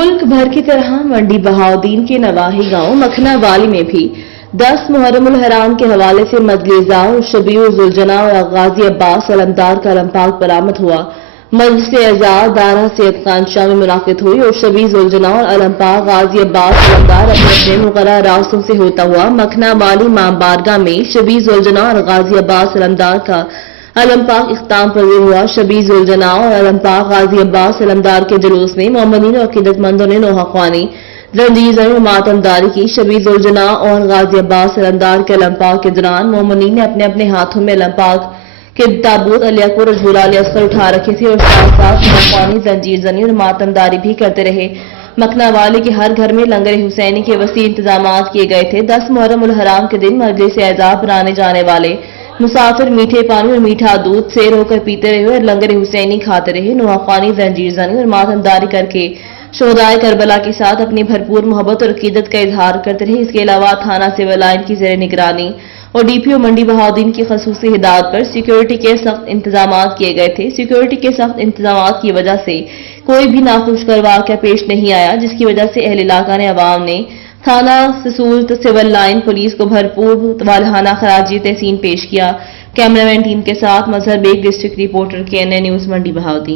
मुल्क भर की तरह मंडी बहाउद्दीन के नवाही गांव मखना वाली में भी 10 मुहर्रम उल हराम के हवाले से मजलिसा और शबीउल जुलजना और गाजी अब्बास अलमदार का अलमपाक बरामद हुआ। मजलिस एजाज दारा सैयद खान शाह में मुनाकिद हुई और शबीउल जुलजना और अलमपाक गाजी अब्बास अलमदार अपने अपने मुकर्रर रास्तों से होता हुआ मखना वाली मां बारगाह में शबीउल जुलजना और गाजी अब्बास अलमदार का अलमपाक इख्ताम पजीर हुआ। शबीउल जुलजना और अलमपाक गाजी अब्बास अलमदार के जुलूस में मोमिनीन और अकीदतमंदों ने नोहा ख्वानी जंजीर और मातमदारी की। शबीउल जुलजना और गाजी अब्बास अलमदार के अलमपाक के दौरान मोमिनीन ने अपने अपने हाथों में अलमपाक के ताबूत अली अकबर और झूला अली असगर उठा रखे थे और साथ साथ नोहा ख्वानी जंजीर जनी और मातमदारी भी करते रहे। मखना वाली के हर घर में लंगर हुसैनी के वसी इंतजाम किए गए थे। 10 मुहर्रम उल हराम के दिन मजलिस एजाज पर आने जाने वाले मुसाफिर मीठे पानी और मीठा दूध सैर होकर पीते रहे और लंगर हुसैनी खाते रहे। नोहा ख्वानी जंजीर जनी और मातमदारी करके शोहदाए करबला के साथ अपनी भरपूर मोहब्बत और अकीदत का इजहार करते रहे। इसके अलावा थाना सिविल लाइन की जेर निगरानी और डीपीओ मंडी बहाउद्दीन की खसूसी हिदायत पर सिक्योरिटी के सख्त इंतजाम किए गए थे। सिक्योरिटी के सख्त इंतजाम की वजह से कोई भी नाखुशगवार वाकया पेश नहीं आया, जिसकी वजह से अहल इलाका ने अवाम ने थाना ससूल सिविल लाइन पुलिस को भरपूर वालहाना खराजी तहसीन पेश किया। कैमरामैन टीम के साथ Mazhar Baig, district reporter KNA news Mandi Bahauddin.